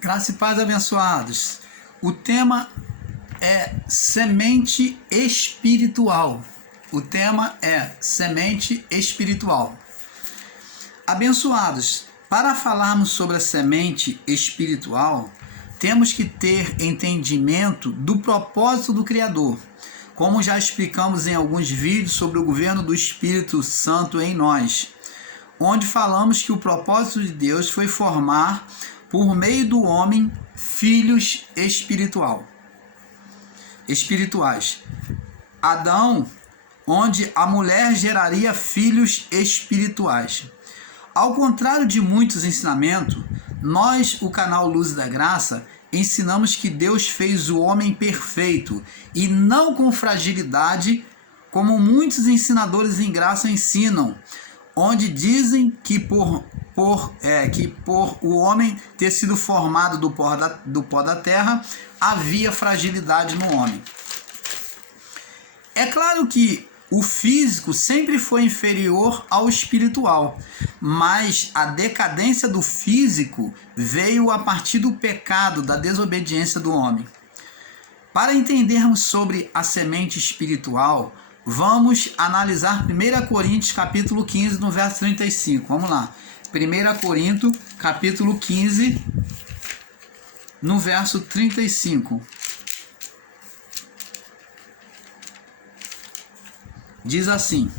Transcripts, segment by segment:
Graça e paz, abençoados. O tema é semente espiritual. O tema é semente espiritual. Abençoados, para falarmos sobre a semente espiritual, temos que ter entendimento do propósito do Criador. Como já explicamos em alguns vídeos sobre o governo do Espírito Santo em nós, onde falamos que o propósito de Deus foi formar, por meio do homem, filhos espirituais. Adão, onde a mulher geraria filhos espirituais. Ao contrário de muitos ensinamentos, nós, o canal Luz da Graça, ensinamos que Deus fez o homem perfeito e não com fragilidade, como muitos ensinadores em graça ensinam, onde dizem que por o homem ter sido formado do pó da terra, havia fragilidade no homem. É claro que o físico sempre foi inferior ao espiritual, mas a decadência do físico veio a partir do pecado, da desobediência do homem. Para entendermos sobre a semente espiritual, vamos analisar 1 Coríntios capítulo 15, no verso 35. Vamos lá. 1 Coríntios capítulo 15, no verso 35. Diz assim: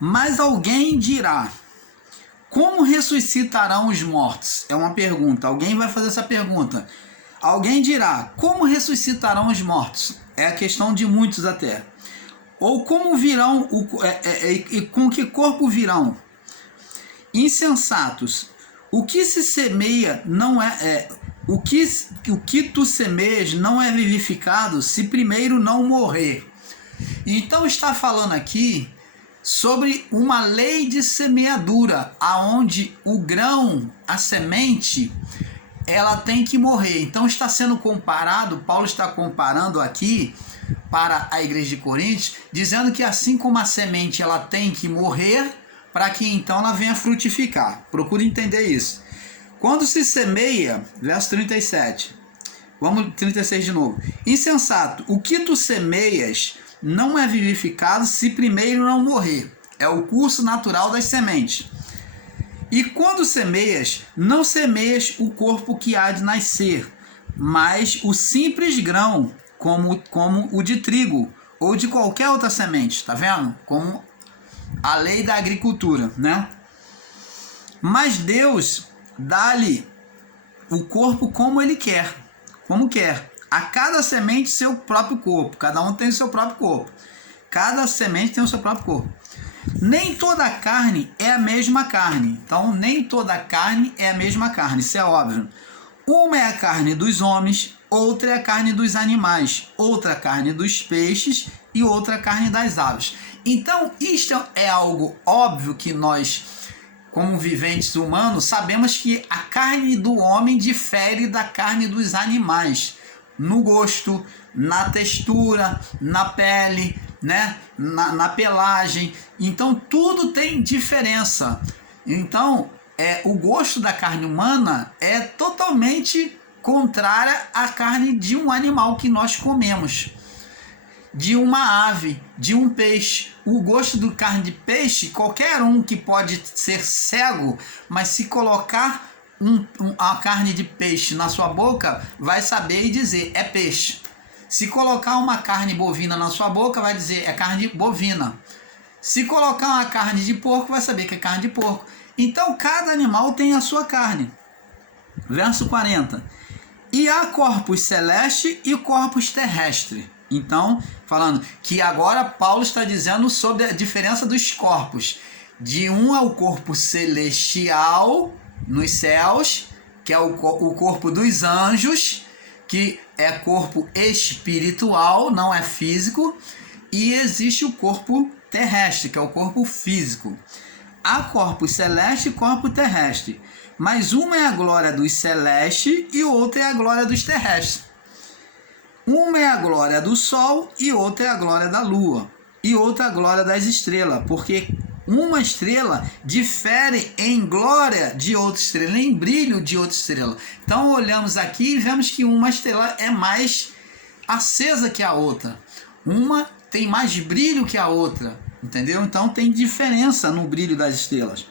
mas alguém dirá, como ressuscitarão os mortos? É uma pergunta, alguém vai fazer essa pergunta. Alguém dirá, como ressuscitarão os mortos? É a questão de muitos até. Ou como virão, e com que corpo virão? Insensatos, o que se semeia não o que tu semeias não é vivificado se primeiro não morrer. Então está falando aqui sobre uma lei de semeadura, aonde o grão, a semente, ela tem que morrer. Então está sendo comparado, Paulo está comparando aqui para a igreja de Coríntios, dizendo que assim como a semente ela tem que morrer, para que então ela venha frutificar. Procure entender isso. Quando se semeia, verso 37, vamos 36 de novo. Insensato, o que tu semeias não é vivificado se primeiro não morrer. É o curso natural das sementes. E quando semeias, não semeias o corpo que há de nascer, mas o simples grão, como o de trigo ou de qualquer outra semente, tá vendo? Como a lei da agricultura, né? Mas Deus dá-lhe o corpo como ele quer, como quer. A cada semente seu próprio corpo, cada um tem o seu próprio corpo. Cada semente tem o seu próprio corpo. Nem toda carne é a mesma carne. Então, nem toda carne é a mesma carne, isso é óbvio. Uma é a carne dos homens, outra é a carne dos animais, outra a carne dos peixes e outra a carne das aves. Então, isto é algo óbvio que nós, como viventes humanos, sabemos que a carne do homem difere da carne dos animais. No gosto, na textura, na pele, né? na pelagem. Então, tudo tem diferença. Então, o gosto da carne humana é totalmente contrária à carne de um animal que nós comemos, de uma ave, de um peixe. O gosto do carne de peixe, qualquer um que pode ser cego, mas se colocar a carne de peixe na sua boca, vai saber e dizer, é peixe. Se colocar uma carne bovina na sua boca, vai dizer, é carne bovina. Se colocar uma carne de porco, vai saber que é carne de porco. Então, cada animal tem a sua carne. Verso 40. E há corpos celeste e corpos terrestre. Então, falando que agora Paulo está dizendo sobre a diferença dos corpos. De um é o corpo celestial nos céus, que é o corpo dos anjos, que é corpo espiritual, não é físico. E existe o corpo terrestre, que é o corpo físico. Há corpo celeste e corpo terrestre. Mas uma é a glória dos celestes e outra é a glória dos terrestres. Uma é a glória do sol e outra é a glória da lua. E outra a glória das estrelas. Porque uma estrela difere em glória de outra estrela, em brilho de outra estrela. Então olhamos aqui e vemos que uma estrela é mais acesa que a outra. Uma tem mais brilho que a outra, entendeu? Então tem diferença no brilho das estrelas.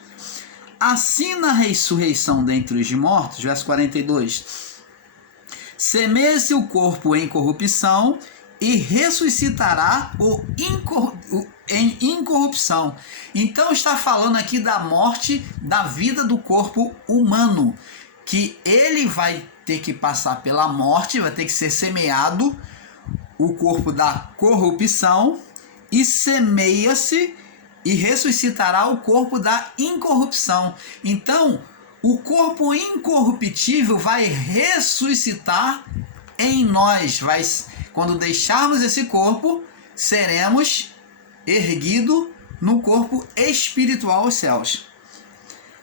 Assim na ressurreição dentre os mortos, verso 42, semeia-se o corpo em corrupção e ressuscitará em incorrupção. Então está falando aqui da morte da vida do corpo humano, que ele vai ter que passar pela morte, vai ter que ser semeado o corpo da corrupção, e semeia-se e ressuscitará o corpo da incorrupção. Então o corpo incorruptível vai ressuscitar em nós. Quando deixarmos esse corpo, seremos erguidos no corpo espiritual aos céus.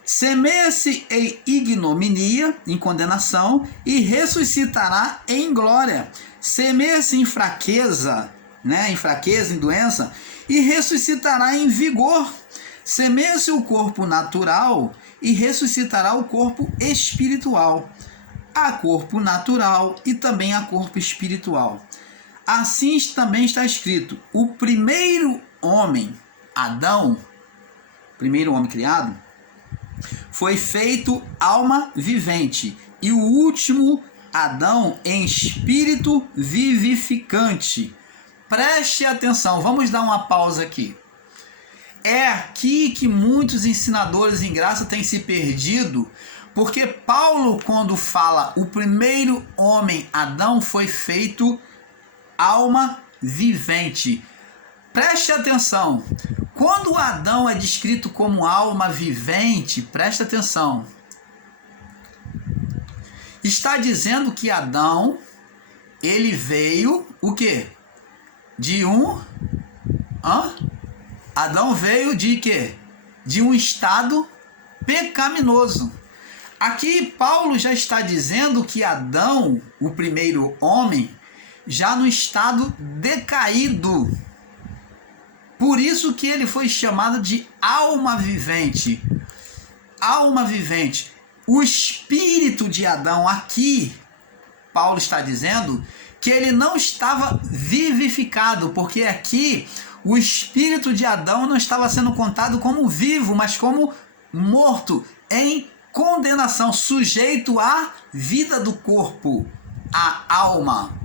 Semeia-se em ignominia, em condenação, e ressuscitará em glória. Semeia-se em fraqueza, em doença, e ressuscitará em vigor. Semeia-se o corpo natural e ressuscitará o corpo espiritual. Há corpo natural e também há corpo espiritual. Assim também está escrito: o primeiro homem, Adão, primeiro homem criado, foi feito alma vivente, e o último, Adão, em espírito vivificante. Preste atenção, vamos dar uma pausa aqui. É aqui que muitos ensinadores em graça têm se perdido, porque Paulo, quando fala o primeiro homem, Adão, foi feito alma vivente. Preste atenção, quando Adão é descrito como alma vivente, preste atenção, está dizendo que Adão, ele veio, o quê? Adão veio de quê? De um estado pecaminoso. Aqui Paulo já está dizendo que Adão, o primeiro homem, já no estado decaído. Por isso que ele foi chamado de alma vivente. Alma vivente. O espírito de Adão aqui, Paulo está dizendo que ele não estava vivificado, porque aqui o espírito de Adão não estava sendo contado como vivo, mas como morto, em condenação, sujeito à vida do corpo, à alma.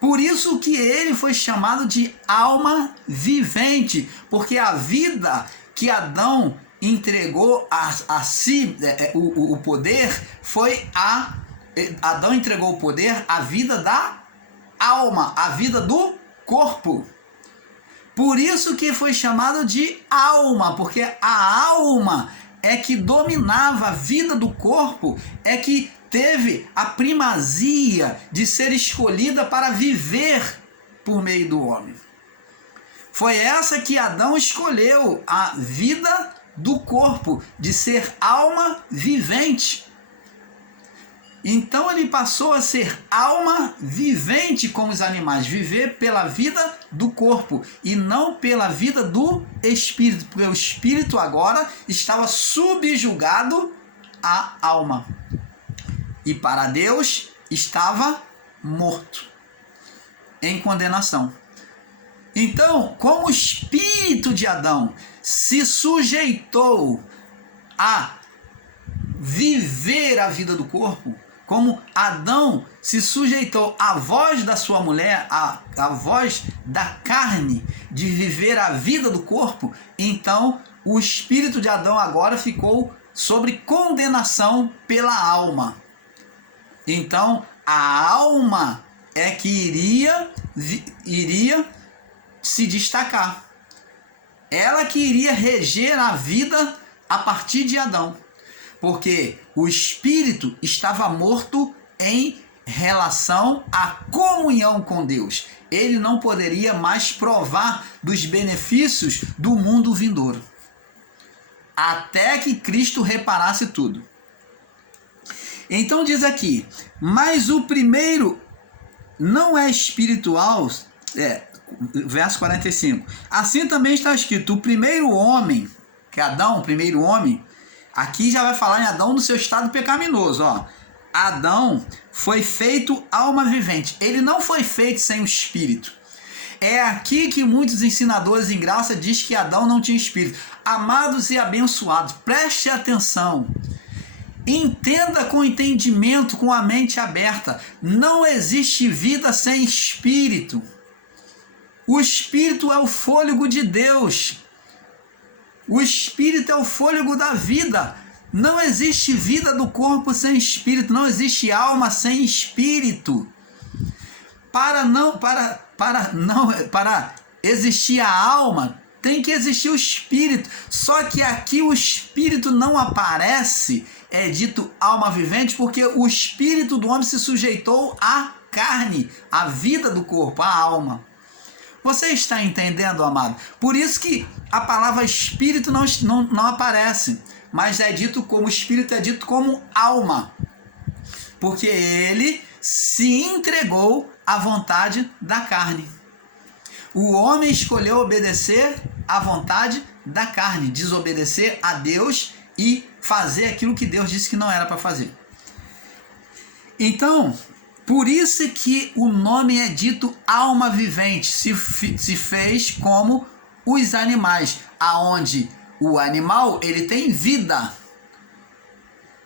Por isso que ele foi chamado de alma vivente, porque a vida que Adão entregou a si, o poder, Adão entregou o poder à vida da alma, à vida do corpo. Por isso que foi chamado de alma, porque a alma é que dominava a vida do corpo, é que teve a primazia de ser escolhida para viver por meio do homem. Foi essa que Adão escolheu, a vida do corpo, de ser alma vivente. Então ele passou a ser alma vivente como os animais, viver pela vida do corpo e não pela vida do espírito, porque o espírito agora estava subjugado à alma. E para Deus estava morto, em condenação. Então, como o espírito de Adão se sujeitou a viver a vida do corpo, como Adão se sujeitou à voz da sua mulher, à voz da carne, de viver a vida do corpo, então o espírito de Adão agora ficou sobre condenação pela alma. Então a alma é que iria se destacar. Ela que iria reger a vida a partir de Adão. Porque o espírito estava morto em relação à comunhão com Deus. Ele não poderia mais provar dos benefícios do mundo vindouro, até que Cristo reparasse tudo. Então diz aqui, mas o primeiro não é espiritual, verso 45. Assim também está escrito, o primeiro homem, que é Adão, o primeiro homem, aqui já vai falar em Adão no seu estado pecaminoso, ó. Adão foi feito alma vivente. Ele não foi feito sem o espírito. É aqui que muitos ensinadores em graça dizem que Adão não tinha espírito. Amados e abençoados, preste atenção. Entenda com entendimento, com a mente aberta. Não existe vida sem espírito. O espírito é o fôlego de Deus. O espírito é o fôlego da vida. Não existe vida do corpo sem espírito. Não existe alma sem espírito. Para existir a alma, tem que existir o espírito. Só que aqui o espírito não aparece, é dito alma vivente, porque o espírito do homem se sujeitou à carne, à vida do corpo, à alma. Você está entendendo, amado? Por isso que a palavra espírito não aparece, mas é dito como espírito, é dito como alma, porque ele se entregou à vontade da carne. O homem escolheu obedecer à vontade da carne, desobedecer a Deus e fazer aquilo que Deus disse que não era para fazer. Então, por isso que o nome é dito alma vivente, se fez como os animais, aonde o animal ele tem vida.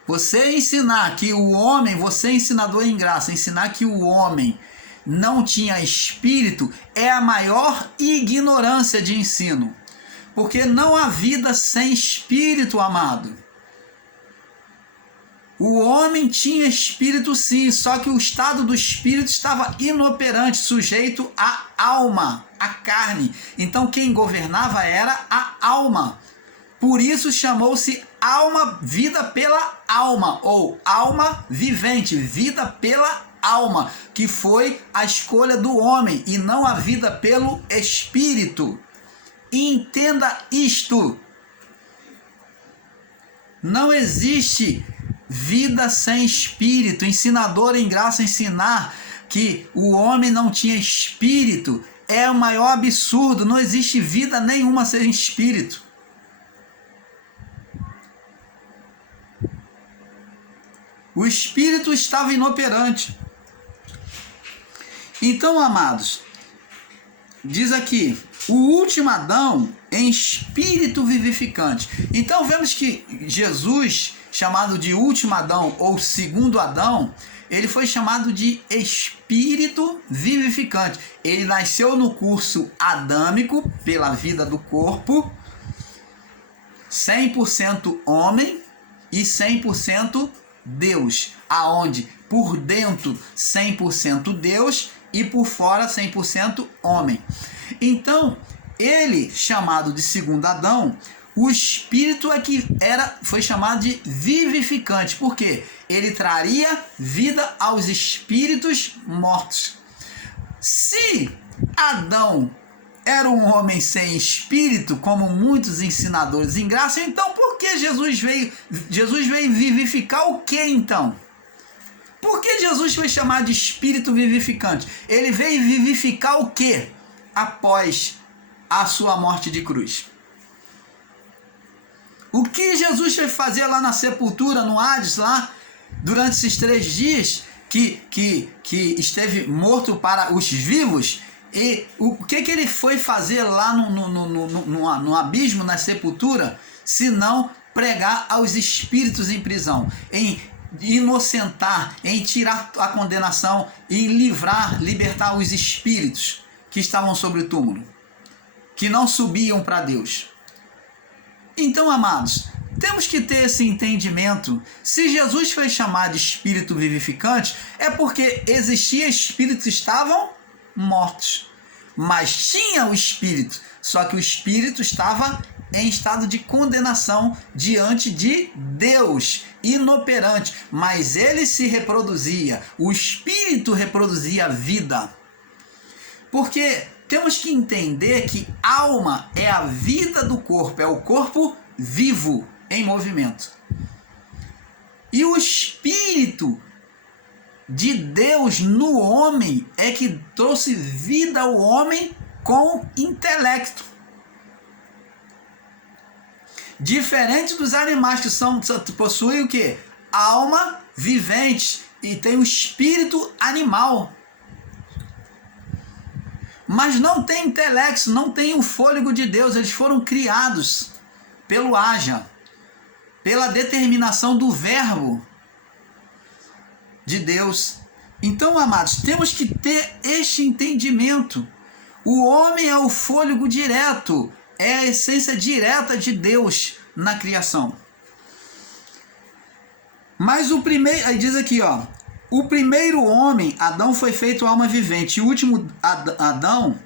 Você ensinar que o homem, você ensinador em graça, ensinar que o homem não tinha espírito é a maior ignorância de ensino. Porque não há vida sem espírito, amado. O homem tinha espírito sim, só que o estado do espírito estava inoperante, sujeito à alma, à carne. Então quem governava era a alma. Por isso chamou-se alma, vida pela alma, ou alma vivente, vida pela alma, que foi a escolha do homem e não a vida pelo espírito. Entenda isto. Não existe vida sem espírito. Ensinador em graça ensinar que o homem não tinha espírito é o maior absurdo. Não existe vida nenhuma sem espírito. O espírito estava inoperante. Então, amados, diz aqui, o último Adão em espírito vivificante. Então vemos que Jesus, chamado de último Adão ou segundo Adão, ele foi chamado de espírito vivificante. Ele nasceu no curso adâmico pela vida do corpo, 100% homem e 100% Deus, aonde por dentro 100% Deus e por fora 100% homem. Então, ele, chamado de segundo Adão, o espírito é que foi chamado de vivificante, porque ele traria vida aos espíritos mortos. Se Adão era um homem sem espírito, como muitos ensinadores em graça, então por que Jesus veio vivificar o que então? Por que Jesus foi chamado de espírito vivificante? Ele veio vivificar o que após a sua morte de cruz? O que Jesus foi fazer lá na sepultura, no Hades, lá, durante esses 3 dias que esteve morto para os vivos? E o que ele foi fazer lá no abismo, na sepultura, se não pregar aos espíritos em prisão, em inocentar, em tirar a condenação, em libertar os espíritos que estavam sobre o túmulo, que não subiam para Deus. Então, amados, temos que ter esse entendimento. Se Jesus foi chamado de espírito vivificante, é porque existia espíritos que estavam mortos, mas tinha o espírito, só que o espírito estava em estado de condenação diante de Deus, inoperante, mas ele se reproduzia, o espírito reproduzia a vida. Porque temos que entender que alma é a vida do corpo, é o corpo vivo em movimento. E o espírito de Deus no homem é que trouxe vida ao homem com intelecto. Diferente dos animais que possuem o quê? Alma vivente e tem o espírito animal. Mas não tem intelecto, não tem o fôlego de Deus. Eles foram criados pelo haja, pela determinação do verbo de Deus. Então, amados, temos que ter este entendimento. O homem é o fôlego direto, é a essência direta de Deus na criação. Mas o primeiro, aí diz aqui, ó, o primeiro homem, Adão, foi feito alma vivente, e o último Adão,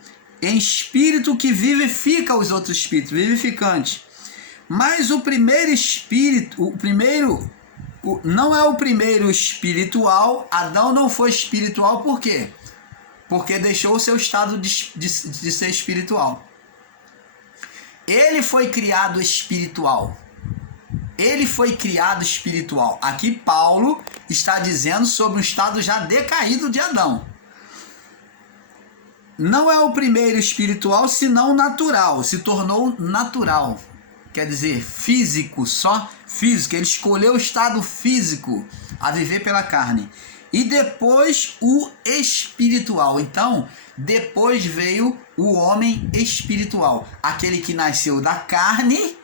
em espírito que vivifica os outros espíritos, vivificante. Mas o primeiro espírito, não é o primeiro espiritual. Adão não foi espiritual, por quê? Porque deixou o seu estado de ser espiritual. Ele foi criado espiritual. Ele foi criado espiritual. Aqui Paulo está dizendo sobre um estado já decaído de Adão. Não é o primeiro espiritual, senão natural. Se tornou natural. Quer dizer, físico, só físico. Ele escolheu o estado físico a viver pela carne. E depois o espiritual. Então, depois veio o homem espiritual. Aquele que nasceu da carne,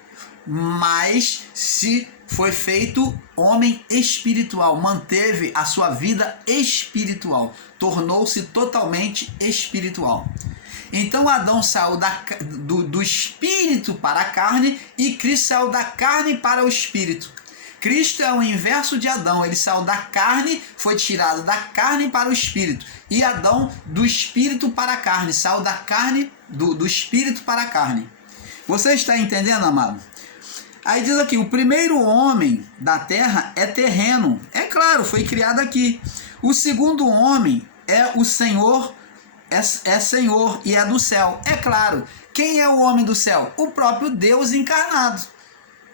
mas se foi feito homem espiritual. Manteve a sua vida espiritual. Tornou-se totalmente espiritual. Então Adão saiu do espírito para a carne e Cristo saiu da carne para o espírito. Cristo é o inverso de Adão. Ele saiu da carne, foi tirado da carne para o espírito. E Adão do espírito para a carne. Saiu da carne, do espírito para a carne. Você está entendendo, amado? Aí diz aqui, o primeiro homem da terra é terreno. É claro, foi criado aqui. O segundo homem é o Senhor, é Senhor e é do céu. É claro, quem é o homem do céu? O próprio Deus encarnado.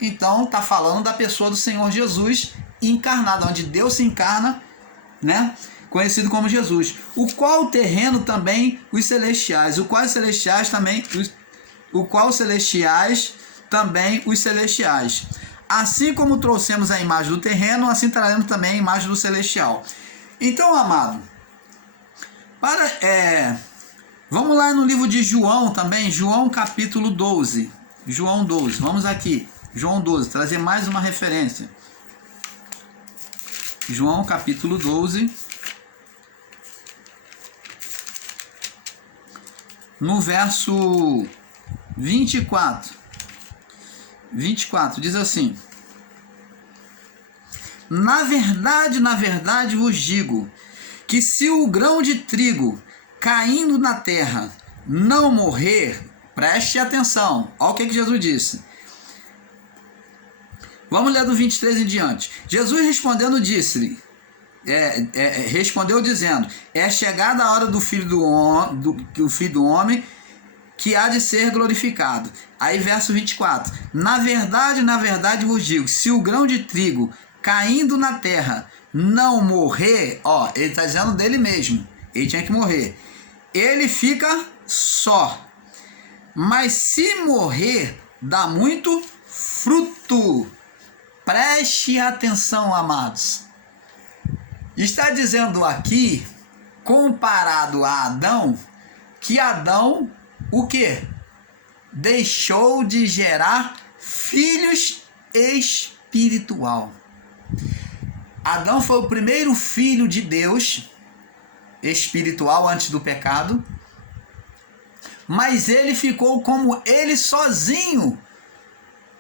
Então está falando da pessoa do Senhor Jesus encarnado, onde Deus se encarna, né? Conhecido como Jesus. O qual terreno também os celestiais. O qual celestiais também os celestiais. Assim como trouxemos a imagem do terreno, assim traremos também a imagem do celestial. Então, amado, vamos lá no livro de João também, João capítulo 12. João 12, vamos aqui. João 12, trazer mais uma referência. João capítulo 12. No verso 24 diz assim: na verdade vos digo, que se o grão de trigo caindo na terra não morrer, preste atenção, olha o que Jesus disse. Vamos ler do 23 em diante. Jesus respondendo disse-lhe, respondeu dizendo, é chegada a hora do Filho do Homem, que há de ser glorificado. Aí verso 24. Na verdade vos digo, se o grão de trigo caindo na terra não morrer, ó, ele está dizendo dele mesmo, ele tinha que morrer, ele fica só. Mas se morrer, dá muito fruto. Preste atenção, amados. Está dizendo aqui, comparado a Adão, que Adão, o quê? Deixou de gerar filhos espiritual. Adão foi o primeiro filho de Deus espiritual antes do pecado, mas ele ficou como ele sozinho,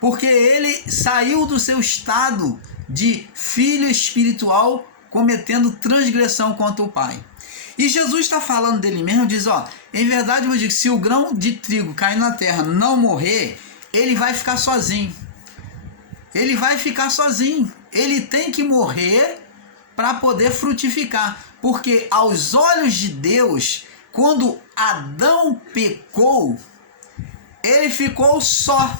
porque ele saiu do seu estado de filho espiritual, cometendo transgressão contra o Pai. E Jesus está falando dele mesmo, diz, ó, em verdade eu digo, se o grão de trigo cair na terra não morrer, ele vai ficar sozinho. Ele vai ficar sozinho. Ele tem que morrer para poder frutificar. Porque aos olhos de Deus, quando Adão pecou, ele ficou só.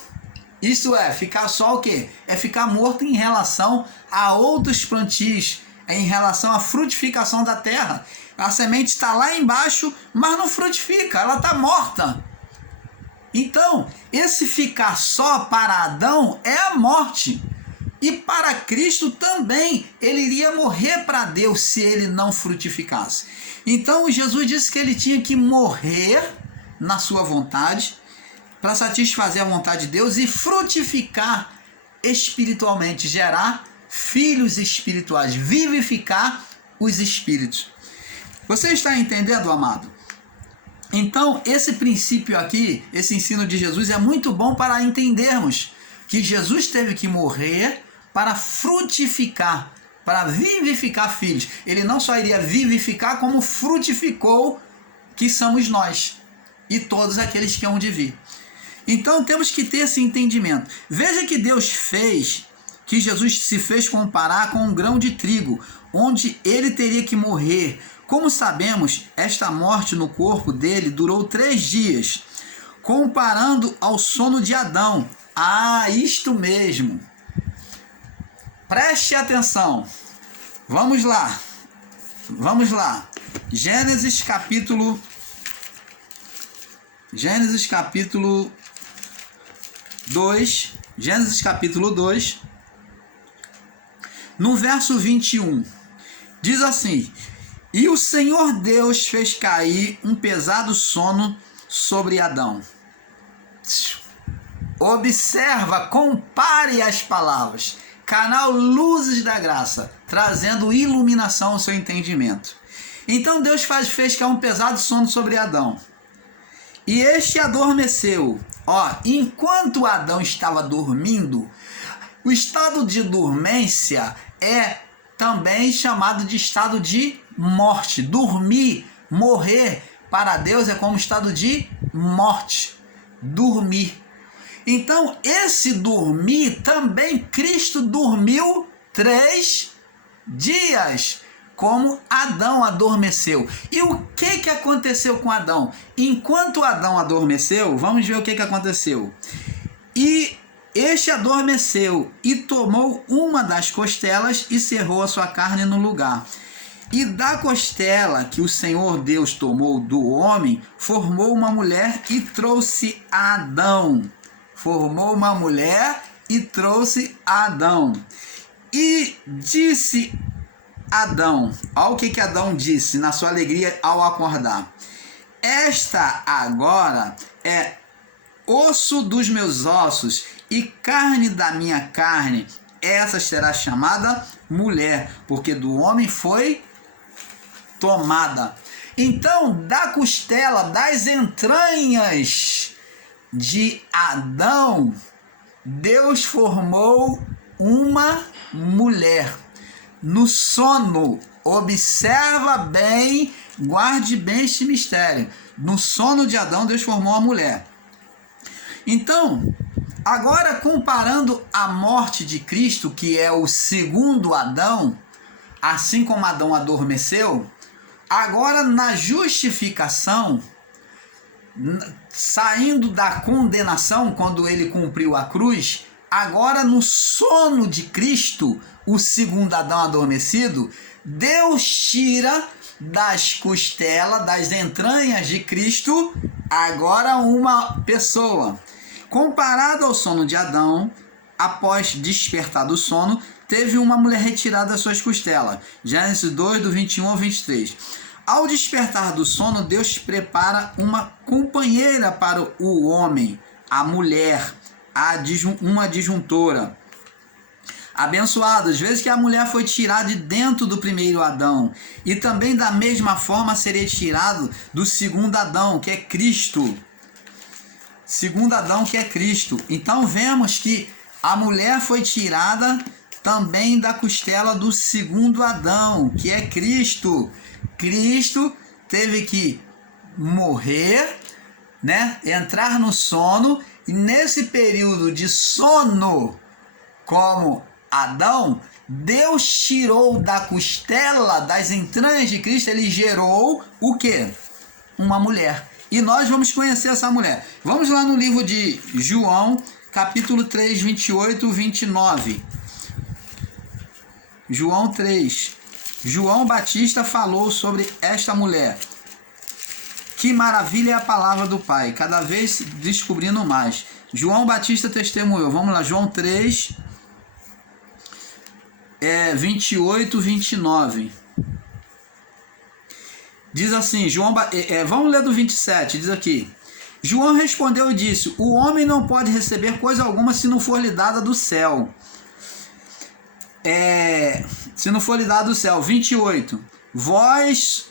Isso é, ficar só o quê? É ficar morto em relação a outros plantios, em relação à frutificação da terra. A semente está lá embaixo, mas não frutifica, ela está morta. Então, esse ficar só para Adão é a morte. E para Cristo também, ele iria morrer para Deus se ele não frutificasse. Então, Jesus disse que ele tinha que morrer na sua vontade, para satisfazer a vontade de Deus e frutificar espiritualmente, gerar filhos espirituais, vivificar os espíritos. Você está entendendo, amado? Então, esse princípio aqui, esse ensino de Jesus é muito bom para entendermos que Jesus teve que morrer para frutificar, para vivificar filhos. Ele não só iria vivificar, como frutificou, que somos nós e todos aqueles que hão de vir. Então, temos que ter esse entendimento. Veja que Deus fez, que Jesus se fez comparar com um grão de trigo, onde ele teria que morrer. Como sabemos, esta morte no corpo dele durou 3 dias, comparando ao sono de Adão. Ah, isto mesmo. Preste atenção. Vamos lá. Gênesis capítulo 2. Gênesis capítulo 2. No verso 21. Diz assim: E o Senhor Deus fez cair um pesado sono sobre Adão. Observa, compare as palavras. Canal Luzes da Graça, trazendo iluminação ao seu entendimento. Então Deus fez cair um pesado sono sobre Adão. E este adormeceu. Enquanto Adão estava dormindo, o estado de dormência é também chamado de estado de morte. Dormir, morrer, para Deus é como estado de morte. Dormir. Então, esse dormir também, Cristo dormiu 3 dias, como Adão adormeceu. E o que aconteceu com Adão? Enquanto Adão adormeceu, vamos ver o que aconteceu. E este adormeceu e tomou uma das costelas e cerrou a sua carne no lugar. E da costela que o Senhor Deus tomou do homem, formou uma mulher e trouxe a Adão. Formou uma mulher e trouxe a Adão. E disse Adão, olha o que Adão disse na sua alegria ao acordar: Esta agora é osso dos meus ossos e carne da minha carne. Essa será chamada mulher, porque do homem foi tomada. Então, da costela, das entranhas de Adão, Deus formou uma mulher. No sono, observa bem, guarde bem este mistério. No sono de Adão, Deus formou a mulher. Então, agora comparando a morte de Cristo, que é o segundo Adão, assim como Adão adormeceu, agora na justificação, saindo da condenação quando ele cumpriu a cruz, agora no sono de Cristo, o segundo Adão adormecido, Deus tira das costelas, das entranhas de Cristo, agora uma pessoa. Comparado ao sono de Adão, após despertar do sono, teve uma mulher retirada das suas costelas. Gênesis 2, do 21 ao 23. Ao despertar do sono, Deus prepara uma companheira para o homem, a mulher, uma disjuntora. Abençoados, vezes que a mulher foi tirada de dentro do primeiro Adão, e também da mesma forma seria tirado do segundo Adão, que é Cristo. Segundo Adão, que é Cristo. Então vemos que a mulher foi tirada também da costela do segundo Adão, que é Cristo. Cristo teve que morrer, entrar no sono, e nesse período de sono, como Adão, Deus tirou da costela, das entranhas de Cristo, ele gerou o quê? Uma mulher. E nós vamos conhecer essa mulher. Vamos lá no livro de João, capítulo 3, 28 e 29. João 3, João Batista falou sobre esta mulher. Que maravilha é a palavra do Pai, cada vez descobrindo mais. João Batista testemunhou. Vamos lá, João 3, 28, 29. Diz assim, vamos ler do 27, diz aqui. João respondeu e disse: o homem não pode receber coisa alguma se não for lhe dada do céu. Se não for lhe dada do céu. 28. Vós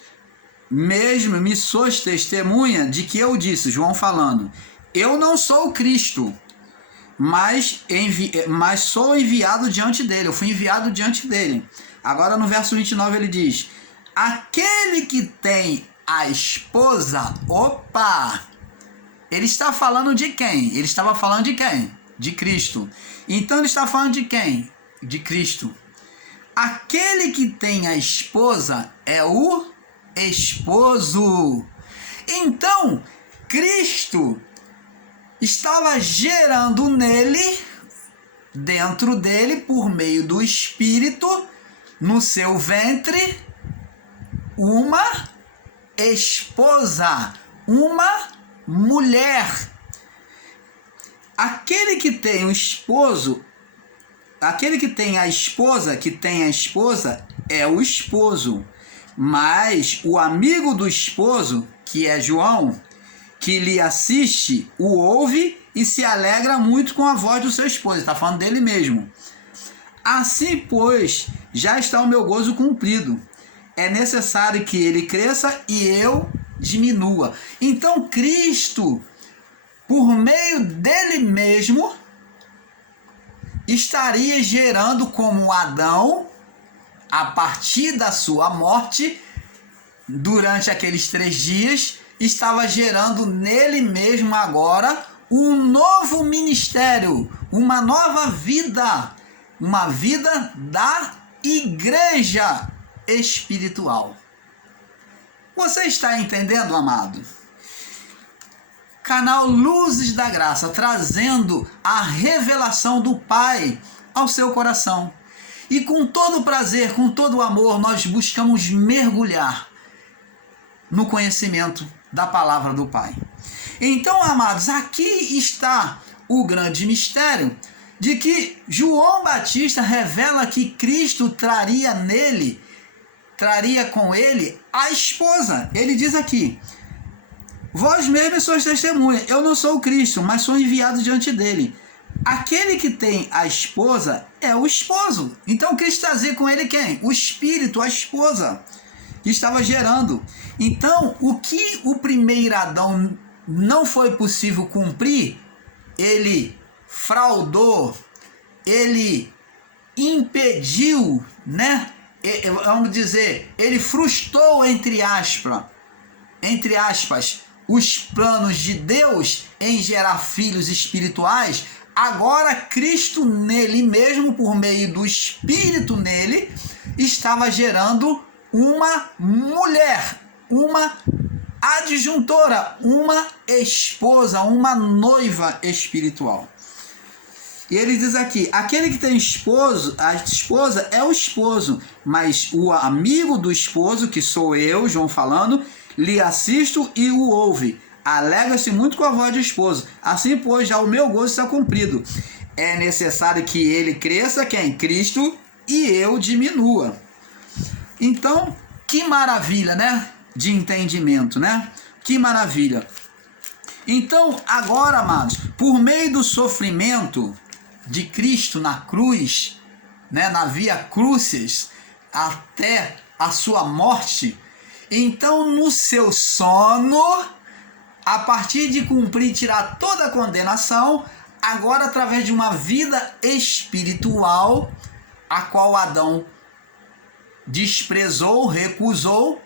mesmo me sois testemunha de que eu disse, João falando, eu não sou o Cristo, mas sou enviado diante dele. Eu fui enviado diante dele. Agora no verso 29 ele diz: aquele que tem a esposa, ele está falando de quem? Ele estava falando de quem? De Cristo. Então ele está falando de quem? De Cristo. Aquele que tem a esposa é o esposo. Então, Cristo estava gerando nele, dentro dele, por meio do Espírito, no seu ventre, uma esposa, uma mulher. Aquele que tem o esposo, aquele que tem a esposa, é o esposo. Mas o amigo do esposo, que é João, que lhe assiste, o ouve e se alegra muito com a voz do seu esposo. Está falando dele mesmo. Assim, pois, já está o meu gozo cumprido. É necessário que ele cresça e eu diminua. Então, Cristo, por meio dele mesmo, estaria gerando como Adão, a partir da sua morte, durante aqueles 3 dias, estava gerando nele mesmo agora um novo ministério, uma nova vida, uma vida da igreja espiritual. Você está entendendo, amado? Canal Luzes da Graça, trazendo a revelação do Pai ao seu coração. E com todo prazer, com todo amor, nós buscamos mergulhar no conhecimento da palavra do Pai. Então, amados, aqui está o grande mistério de que João Batista revela que Cristo traria com ele a esposa. Ele diz aqui: vós mesmos sois testemunha, eu não sou o Cristo, mas sou enviado diante dele. Aquele que tem a esposa é o esposo. Então Cristo trazia com ele quem? O Espírito, a esposa, que estava gerando. Então, o que o primeiro Adão não foi possível cumprir, ele fraudou, ele impediu, né? Vamos dizer, ele frustrou, entre aspas, os planos de Deus em gerar filhos espirituais. Agora Cristo nele mesmo, por meio do Espírito nele, estava gerando uma mulher, uma adjuntora, uma esposa, uma noiva espiritual. E ele diz aqui: aquele que tem esposo, a esposa é o esposo, mas o amigo do esposo, que sou eu, João falando, lhe assisto e o ouve. Alegra-se muito com a voz do esposo. Assim, pois, já o meu gozo está cumprido. É necessário que ele cresça, quem? Cristo, e eu diminua. Então, que maravilha, né? De entendimento, né? Que maravilha. Então, agora, amados, por meio do sofrimento de Cristo na cruz, né, na via crucis, até a sua morte, então no seu sono, a partir de cumprir e tirar toda a condenação, agora através de uma vida espiritual, a qual Adão desprezou, recusou,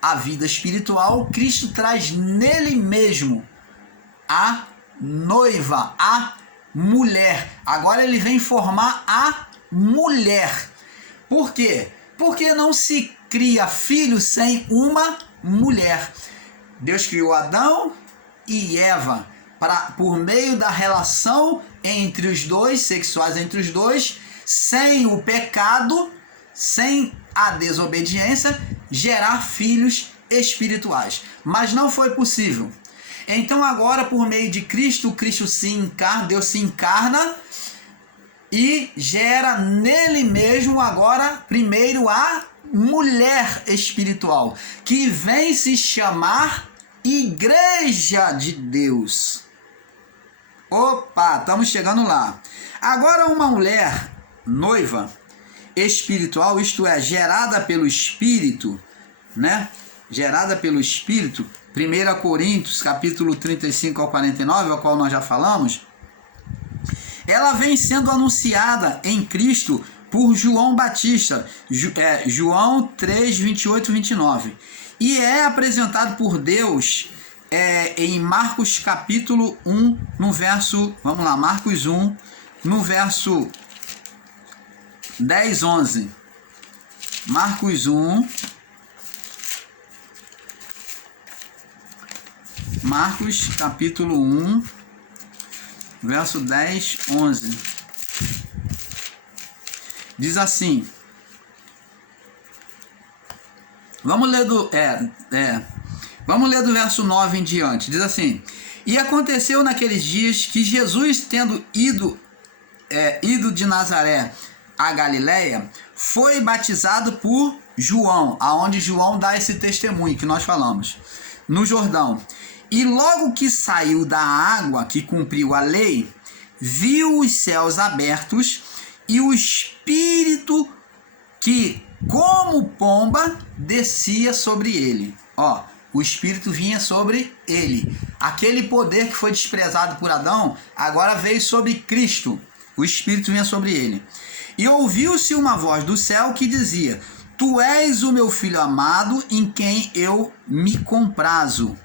a vida espiritual, Cristo traz nele mesmo a noiva, a mulher. Agora ele vem formar a mulher. Por quê? Porque não se cria filho sem uma mulher. Deus criou Adão e Eva por meio da relação entre os dois, sexuais entre os dois, sem o pecado, sem a desobediência, gerar filhos espirituais. Mas não foi possível. Então agora, por meio de Cristo, Cristo se encarna, Deus se encarna e gera nele mesmo agora, primeiro, a mulher espiritual, que vem se chamar Igreja de Deus. Opa, estamos chegando lá. Agora uma mulher noiva espiritual, isto é, gerada pelo Espírito, né? Gerada pelo Espírito, 1 Coríntios, capítulo 35 ao 49, ao qual nós já falamos, ela vem sendo anunciada em Cristo por João Batista, João 3, 28 e 29. E é apresentado por Deus em Marcos capítulo 1, no verso, vamos lá, Marcos 1, no verso 10, 11. Marcos 1, Marcos capítulo 1, verso 10, 11. Diz assim, vamos ler do verso 9 em diante. Diz assim: e aconteceu naqueles dias que Jesus, tendo ido de Nazaré a Galiléia, foi batizado por João, aonde João dá esse testemunho que nós falamos, no Jordão. E logo que saiu da água, que cumpriu a lei, viu os céus abertos e o Espírito que, como pomba, descia sobre ele. Ó, o Espírito vinha sobre ele. Aquele poder que foi desprezado por Adão, agora veio sobre Cristo. O Espírito vinha sobre ele. E ouviu-se uma voz do céu que dizia: Tu és o meu filho amado, em quem eu me comprazo.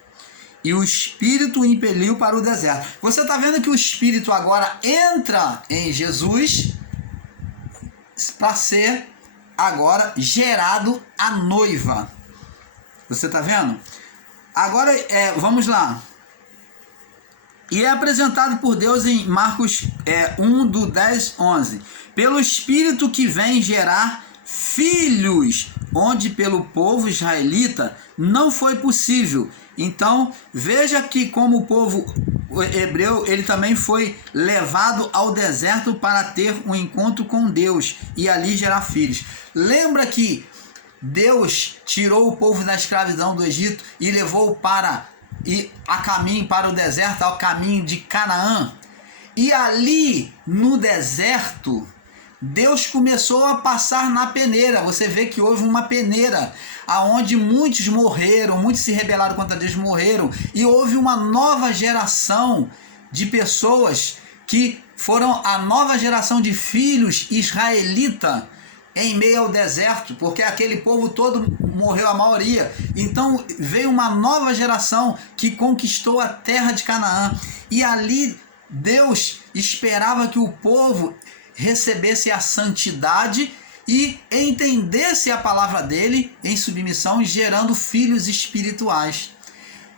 E o Espírito o impeliu para o deserto. Você está vendo que o Espírito agora entra em Jesus para ser agora gerado a noiva. Você está vendo? Agora, vamos lá. E é apresentado por Deus em Marcos 1, do 10, 11. Pelo Espírito que vem gerar filhos, onde pelo povo israelita não foi possível. Então, veja que como o povo hebreu, ele também foi levado ao deserto para ter um encontro com Deus e ali gerar filhos. Lembra que Deus tirou o povo da escravidão do Egito e levou a caminho para o deserto, ao caminho de Canaã. E ali no deserto, Deus começou a passar na peneira. Você vê que houve uma peneira, aonde muitos morreram, muitos se rebelaram contra Deus, morreram. E houve uma nova geração de pessoas que foram a nova geração de filhos israelita em meio ao deserto, porque aquele povo todo morreu, a maioria. Então veio uma nova geração que conquistou a terra de Canaã. E ali Deus esperava que o povo recebesse a santidade e entendesse a palavra dele em submissão, gerando filhos espirituais.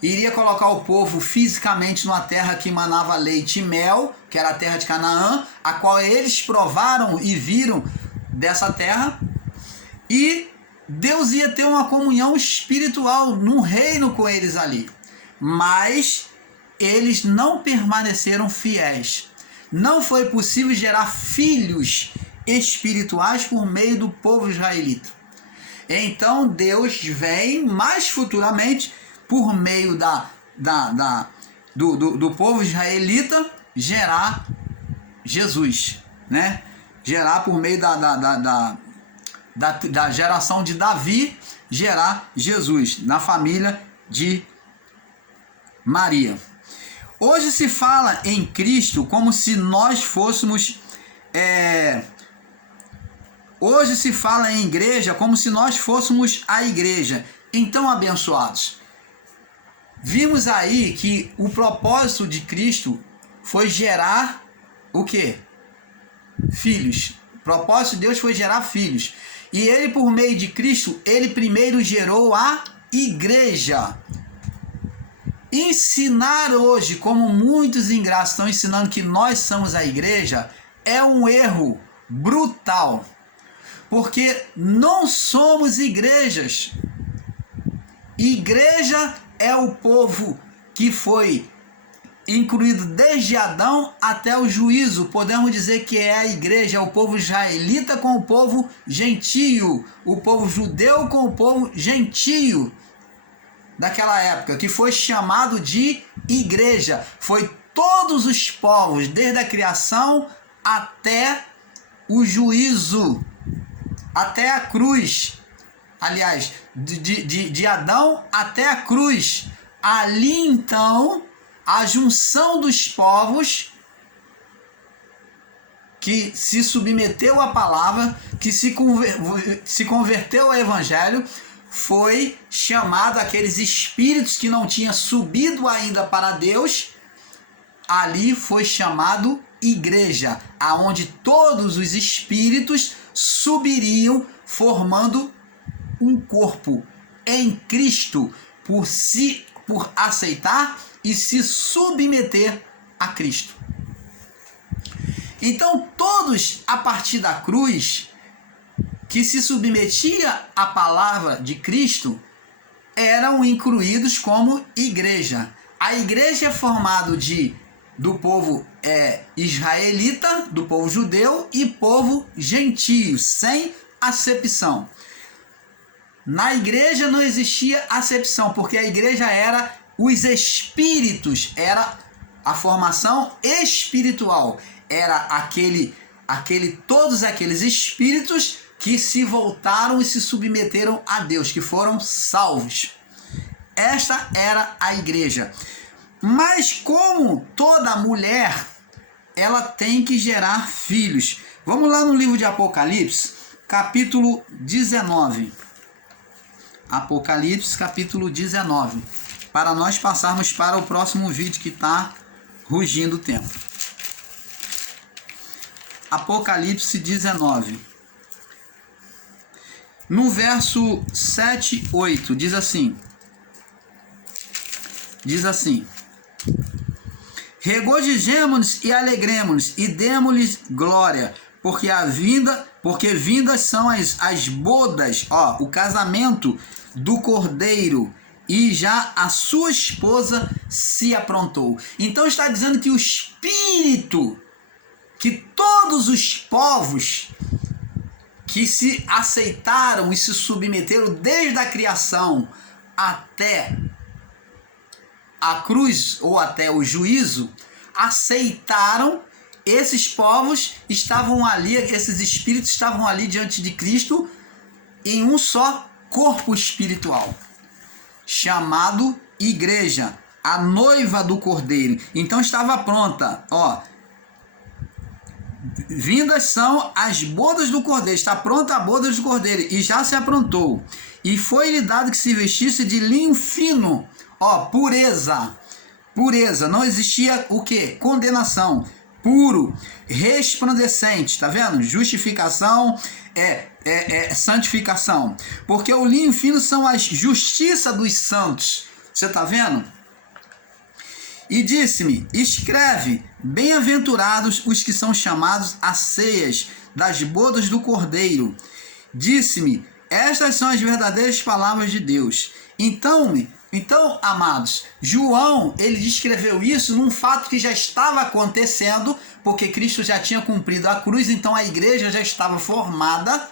Iria colocar o povo fisicamente numa terra que emanava leite e mel, que era a terra de Canaã, a qual eles provaram e viram dessa terra, e Deus ia ter uma comunhão espiritual num reino com eles ali. Mas eles não permaneceram fiéis. Não foi possível gerar filhos espirituais por meio do povo israelita. Então Deus vem mais futuramente, por meio do povo israelita, gerar Jesus, né? Gerar por meio da geração de Davi, gerar Jesus na família de Maria. Hoje se fala em Cristo como se nós fôssemos... Hoje se fala em igreja como se nós fôssemos a igreja. Então, abençoados, vimos aí que o propósito de Cristo foi gerar o quê? Filhos. O propósito de Deus foi gerar filhos. E ele, por meio de Cristo, ele primeiro gerou a igreja. Ensinar hoje, como muitos ingratos estão ensinando que nós somos a igreja, é um erro brutal. porque não somos igrejas. Igreja é o povo que foi incluído desde Adão até o juízo. Podemos dizer que é a igreja, é o povo israelita com o povo gentio, o povo judeu com o povo gentio daquela época, que foi chamado de igreja. Foi todos os povos, desde a criação até o juízo, até a cruz. Aliás, de Adão até a cruz. Ali então, a junção dos povos que se submeteu à palavra, que se converteu ao evangelho, foi chamado aqueles espíritos que não tinham subido ainda para Deus. Ali foi chamado igreja, aonde todos os espíritos subiriam formando um corpo em Cristo, por aceitar e se submeter a Cristo. Então todos, a partir da cruz, que se submetia à palavra de Cristo, eram incluídos como igreja. A igreja é formada do povo israelita, do povo judeu e povo gentio, sem acepção. Na igreja não existia acepção, porque a igreja era os espíritos, era a formação espiritual, era todos aqueles espíritos que se voltaram e se submeteram a Deus, que foram salvos. Esta era a igreja. Mas como toda mulher, ela tem que gerar filhos. Vamos lá no livro de Apocalipse, capítulo 19. Apocalipse, capítulo 19. Para nós passarmos para o próximo vídeo que está rugindo o tempo. Apocalipse 19. No verso 7, 8, diz assim. Regozijemo-nos e alegremo-nos e demo-lhes glória, porque vindas são as bodas, o casamento do Cordeiro, e já a sua esposa se aprontou. Então está dizendo que o Espírito, que todos os povos que se aceitaram e se submeteram desde a criação até a cruz ou até o juízo, aceitaram. Esses povos estavam ali, esses espíritos estavam ali diante de Cristo em um só corpo espiritual, chamado igreja, a noiva do Cordeiro. Então estava pronta, vindas são as bodas do Cordeiro, está pronta a boda do Cordeiro, e já se aprontou. E foi-lhe dado que se vestisse de linho fino, pureza, não existia o que? Condenação, puro, resplandecente, tá vendo? Justificação, santificação, porque o linho fino são a justiça dos santos, você tá vendo? E disse-me, escreve, bem-aventurados os que são chamados às ceias das bodas do Cordeiro. Disse-me, estas são as verdadeiras palavras de Deus. Então, amados, João, ele descreveu isso num fato que já estava acontecendo, porque Cristo já tinha cumprido a cruz, então a igreja já estava formada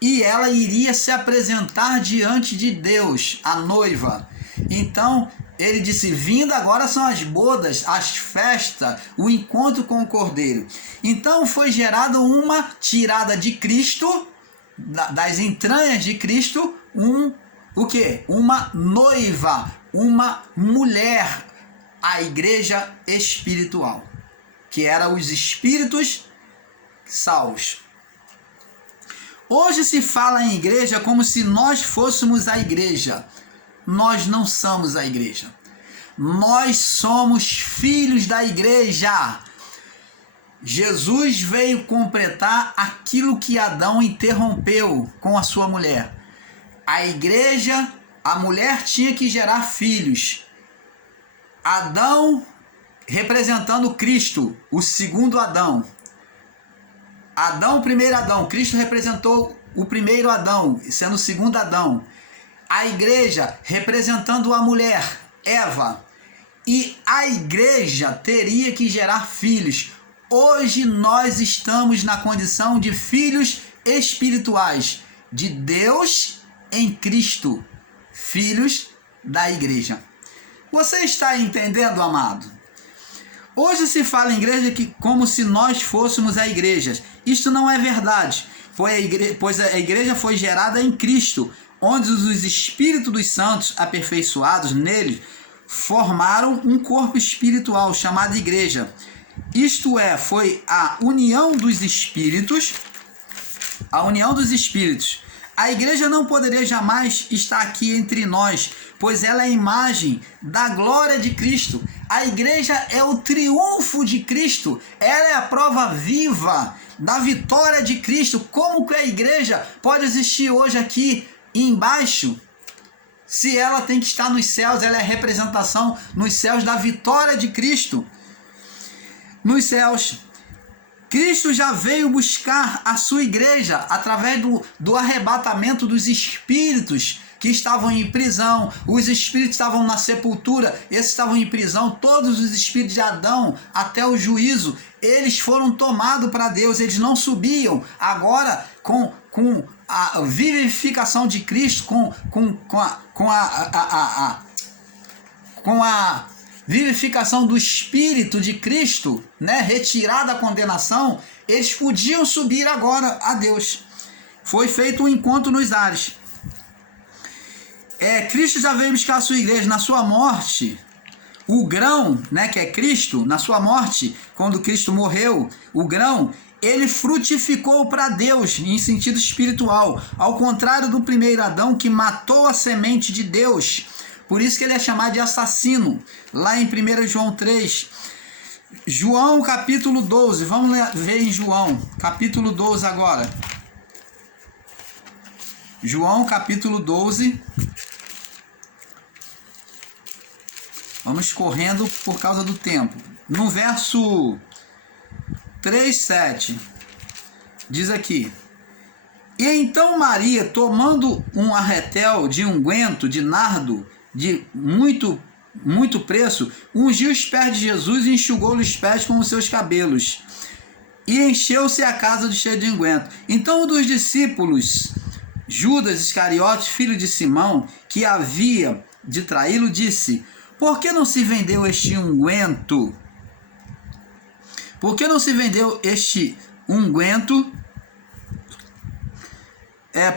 e ela iria se apresentar diante de Deus, a noiva. Então, ele disse, vindo agora são as bodas, as festas, o encontro com o Cordeiro. Então foi gerada uma tirada de Cristo, das entranhas de Cristo, o quê? Uma noiva, uma mulher, a igreja espiritual, que eram os espíritos salvos. Hoje se fala em igreja como se nós fôssemos a igreja. Nós não somos a igreja. Nós somos filhos da igreja. Jesus veio completar aquilo que Adão interrompeu com a sua mulher. A igreja, a mulher tinha que gerar filhos. Adão representando Cristo, o segundo Adão. Adão, o primeiro Adão. Cristo representou o primeiro Adão, sendo o segundo Adão. A igreja representando a mulher, Eva. E a igreja teria que gerar filhos. Hoje nós estamos na condição de filhos espirituais de Deus em Cristo, filhos da igreja. Você está entendendo, amado? Hoje se fala em igreja como se nós fôssemos a igreja. Isto não é verdade, pois a igreja foi gerada em Cristo, onde os espíritos dos santos aperfeiçoados nele formaram um corpo espiritual chamado igreja. Isto é, foi a união dos espíritos. A igreja não poderia jamais estar aqui entre nós, pois ela é a imagem da glória de Cristo. A igreja é o triunfo de Cristo, ela é a prova viva da vitória de Cristo. Como que a igreja pode existir hoje aqui embaixo, se ela tem que estar nos céus? Ela é a representação nos céus da vitória de Cristo. Nos céus, Cristo já veio buscar a sua igreja através do arrebatamento dos espíritos que estavam em prisão. Os espíritos estavam na sepultura, esses estavam em prisão. Todos os espíritos de Adão até o juízo, eles foram tomados para Deus, eles não subiam. Agora, com a vivificação de Cristo, com a vivificação do Espírito de Cristo, né, retirada a condenação, eles podiam subir agora a Deus. Foi feito um encontro nos ares. Cristo já veio buscar a sua igreja. Na sua morte, o grão, né, que é Cristo, na sua morte, quando Cristo morreu, o grão, ele frutificou para Deus em sentido espiritual, ao contrário do primeiro Adão, que matou a semente de Deus. Por isso que ele é chamado de assassino, lá em 1 João 3. João capítulo 12, vamos ver em João capítulo 12 agora. João capítulo 12. Vamos correndo por causa do tempo. No verso 3:7, diz aqui: E então Maria, tomando um arretel de unguento de nardo de muito preço, ungiu os pés de Jesus e enxugou-lhe os pés com os seus cabelos. E encheu-se a casa de cheio de unguento. Então um dos discípulos, Judas Iscariotes, filho de Simão, que havia de traí-lo, disse: Por que não se vendeu este unguento? Por que não se vendeu este unguento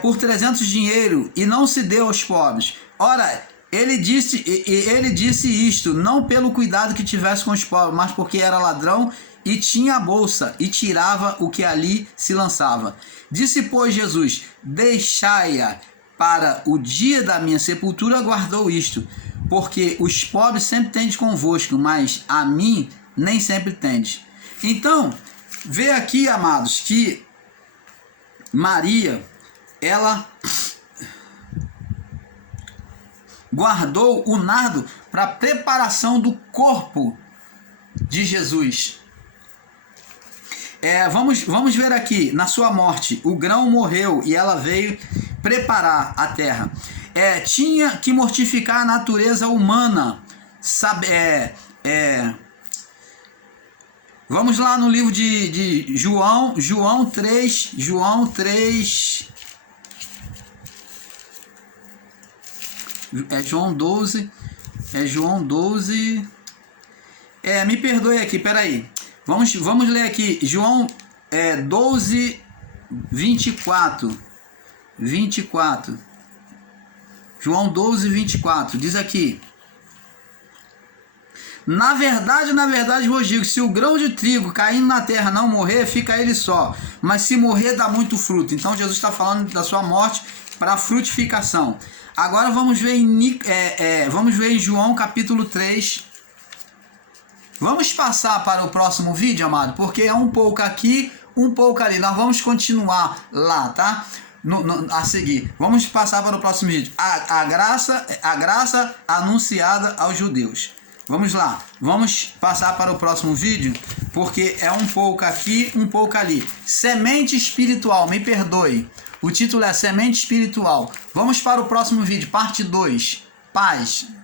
por 300 dinheiro e não se deu aos pobres? Ora, ele disse isto, não pelo cuidado que tivesse com os pobres, mas porque era ladrão e tinha a bolsa e tirava o que ali se lançava. Disse, pois, Jesus: Deixai-a para o dia da minha sepultura, guardou isto, porque os pobres sempre tendes convosco, mas a mim nem sempre tendes. Então, vê aqui, amados, que Maria, ela guardou o nardo para a preparação do corpo de Jesus. Vamos ver aqui, na sua morte, o grão morreu e ela veio preparar a terra. Tinha que mortificar a natureza humana. Vamos lá no livro de João 3. João 12. João 12. Me perdoe aqui, peraí. Vamos ler aqui. João 12, 24. João 12, 24. Diz aqui: Na verdade vos digo, se o grão de trigo caindo na terra não morrer, fica ele só, mas se morrer, dá muito fruto. Então Jesus está falando da sua morte para a frutificação. Agora vamos ver em João capítulo 3. Vamos passar para o próximo vídeo, amado, porque é um pouco aqui, um pouco ali. Nós vamos continuar lá, tá? A seguir. Vamos passar para o próximo vídeo. A graça anunciada aos judeus. Vamos lá, vamos passar para o próximo vídeo, porque é um pouco aqui, um pouco ali. Semente espiritual, me perdoe. O título é Semente Espiritual. Vamos para o próximo vídeo, parte 2. Paz.